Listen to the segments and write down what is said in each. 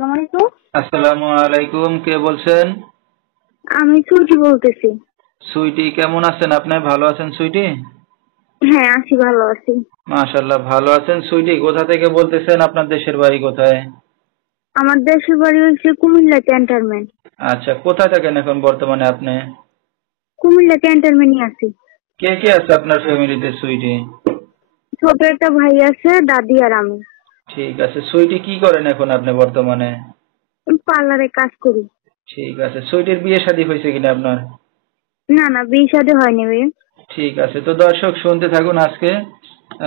আসসালামু আলাইকুম। আসসালামু আলাইকুম, কে বলছেন? আমি সুইটি বলতেছি। সুইটি, কেমন আছেন আপনি? ভালো আছেন সুইটি? হ্যাঁ, আছি, ভালো আছি। মাশাআল্লাহ, ভালো আছেন সুইটি। কোথা থেকে বলতেছেন? আপনার দেশের বাড়ি কোথায়? আমার দেশের বাড়ি হচ্ছে কুমিল্লা ক্যান্টনমেন্ট। আচ্ছা, কোথায় থাকেন এখন বর্তমানে আপনি? কুমিল্লা ক্যান্টনমেন্টই আছি। কে কে আছে আপনার ফ্যামিলিতে সুইটি? ছোট একটা ভাই আছে, দাদি আর আমি। ঠিক আছে সুইটি, কি করেন এখন আপনি বর্তমানে? আমি পার্লারে কাজ করি। ঠিক আছে, সুইটির বিয়ে শাদী হয়েছে কিনা আপনার? না না, বিয়ে শাদী হয়নি ভাই। ঠিক আছে, তো দর্শক শুনতে থাকুন আজকে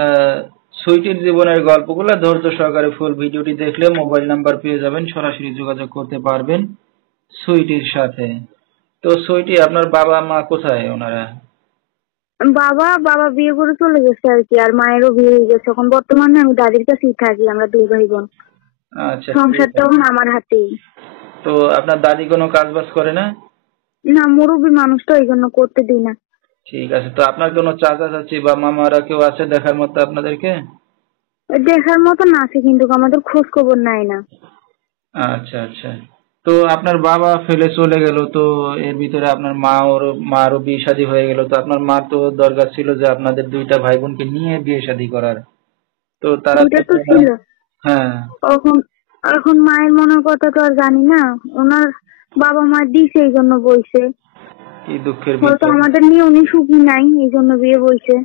আহ, সুইটির জীবনের গল্পগুলো ধৈর্য সহকারে ফুল ভিডিওটি দেখলে মোবাইল নাম্বার পেয়ে যাবেন, সরাসরি যোগাযোগ করতে পারবেন সুইটির সাথে। তো সুইটি, আপনার বাবা মা কোথায় ওনারা? বাবা বাবা বিয়ে করে চলে গেছে আর কি, আর মায়েরও বিয়ে হয়ে গেছে। এখন বর্তমানে আমি দাদির কাছেই থাকি, আমরা দুই ভাই বোন। আচ্ছা, ঠিক সংসারটাও আছে। আমার হাতেই। তো আপনার দাদি কোনো কাজ বাজ করে না? না, মুরব্বী মানুষ তো, এই জন্য করতে দিই না। ঠিক আছে, তো আপনার কোনো চাচা চাচি বা মামারা কেউ আছে দেখার মতো আপনাদেরকে? দেখার মতন আছে, কিন্তু আমাদের খোঁজ খবর নেয় না। আচ্ছা আচ্ছা। তো আপনার বাবা ফেলে চলে গেল, তো এর ভিতরে আপনার মারও বিয়ে শাদী হয়ে গেল, তো আপনার মা তো দরকার ছিল যে আপনাদের দুইটা ভাই বোনকে নিয়ে বিয়ে শাদী করার। তো তারা তো ওইটা তো ছিল। হ্যাঁ। এখন এখন মায়ের মনের কথা তো আর জানি না। ওনার বাবা মা দিছে, এই জন্য বইছে। কি দুঃখের হয়তো বিষয়। আমাদের নিয়ে উনি সুখী নাই, এই জন্য বিয়ে বইছে।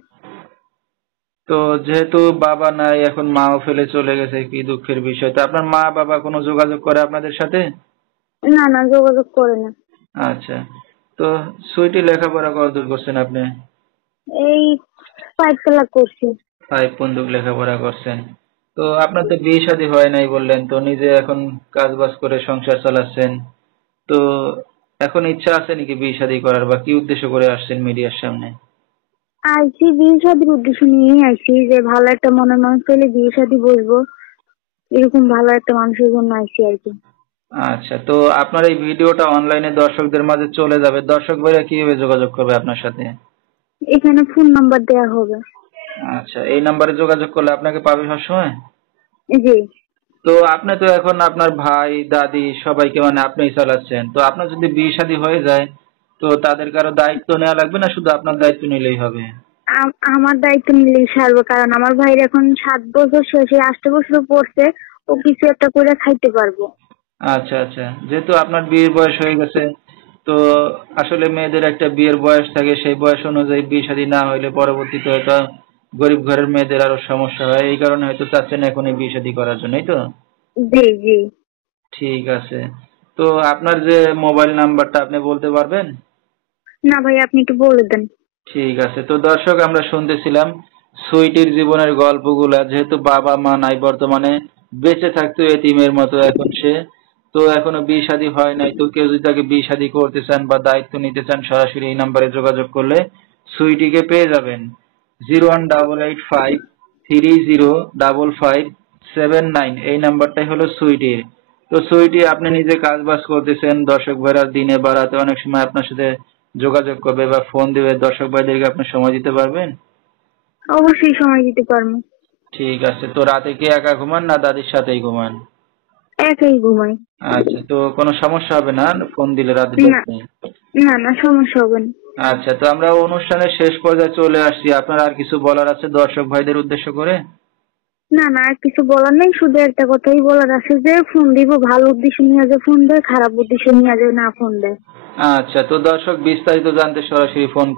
তো যেহেতু বাবা নাই, এখন মাও ফেলে চলে গেছে, কি দুঃখের বিষয়। তো আপনার মা বাবা কোনো যোগাযোগ করে আপনাদের সাথে? না না, যোগাযোগ করে না। আচ্ছা। তো সুইটি, লেখাপড়া কতদূর করছেন আপনি? এই 5 ক্লাস করছি। ফাইভ বন্ধুক লেখাপড়া করছেন। তো আপনার তো বিয়ে শাদী হয় নাই বললেন, তো নিজে এখন কাজ বাজ করে সংসার চালাচ্ছেন। তো এখন ইচ্ছা আছে নাকি বিয়ে শাদী করার, বা কি উদ্দেশ্য করে আসছেন মিডিয়ার সামনে? আইছি বিয়ে শাদির উদ্দেশ্য নিয়েই আইছি, যে ভালো একটা মনের মানুষ পেলে বিয়ে শাদী বসবো। এরকম ভালো একটা মানুষের জন্য আইছি আর কি। আচ্ছা, তো আপনার এই ভিডিওটা অনলাইনে দর্শকদের মাঝে চলে যাবে, দর্শক ভাইরা কিভাবে যোগাযোগ করবে আপনার সাথে? এখানে ফোন নাম্বার দেয়া হবে। আচ্ছা, এই নাম্বারে যোগাযোগ করলে আপনাকে পাবে সবসময়? জি। তো আপনি তো এখন আপনার ভাই দাদি সবাইকে মানে আপনিই চালাচ্ছেন, তো আপনার যদি বিয়ে শাদী হয়ে যায়, তো তাদের কারো দায়িত্ব নেওয়া লাগবে না, শুধু আপনার দায়িত্ব নিলেই হবে? আমার দায়িত্ব নিলেই সারবো, কারণ আমার ভাইয়ের এখন 7 বছর শেষে 8 বছর পড়ছে। ও কিছু একটা করে খাইতে পারবো। আচ্ছা আচ্ছা, যেহেতু আপনার বিয়ের বয়স হয়ে গেছে, তো আসলে মেয়েদের একটা বিয়ের বয়স থাকে, সেই বয়স অনুযায়ী বিয়ে শাদী না হইলে পরবর্তীতে হয়তো গরিব ঘরের মেয়েদের আরো সমস্যা হয়, এই কারণে হয়তো চাচ্ছেন এখনই বিয়ে শাদী করার জন্যই তো। জি জি। ঠিক আছে। তো আপনার যে মোবাইল নাম্বারটা আপনি বলতে পারবেন? না ভাই, আপনি একটু বলে দেন। ঠিক আছে, তো দর্শক আমরা শুনতেছিলাম সুইটির জীবনের গল্পগুলা। যেহেতু বাবা মা নাই বর্তমানে, বেঁচে থাকতো এতিমের মতো এখন সে। তো এখনো বিয়ে শাদী হয় নাই, তো কেউ যদি তাকে বিয়ে শাদী করতে চান বা দায়িত্ব নিতে চান, সরাসরি এই নাম্বারে যোগাযোগ করলে সুইটিকে পেয়ে যাবেন। 01885305579, এই নাম্বারটাই হলো সুইটির। তো সুইটি, আপনি নিজে কাজ বাজ করতেছেন, দর্শক ভাইরা দিনে বা রাতে অনেক সময় আপনার সাথে যোগাযোগ করবে বা ফোন দিবে, দর্শক ভাইদেরকে আপনি সময় দিতে পারবেন? অবশ্যই সময় দিতে পারবো। ঠিক আছে, তো রাতে কি একা ঘুমান না দাদির সাথেই ঘুমান? একাই ঘুমাই। আচ্ছা, তো কোনো সমস্যা হবে না ফোন দিলে রাতে না যখন? না না, সমস্যা হবে না। আচ্ছা, তো আমরা অনুষ্ঠানের শেষ পর্যায়ে চলে আসছি, আপনার আর কিছু বলার আছে দর্শক ভাইদের উদ্দেশ্য করে? না না, আর কিছু বলার নেই, শুধু একটা কথাই বলার আছে, যে ফোন দিব ভালো উদ্দেশ্য নিয়ে যে ফোন দেয়, খারাপ উদ্দেশ্য নিয়ে যে না ফোন দেয়। আচ্ছা, তো দর্শক বিস্তারিত জানতে সরাসরি ফোন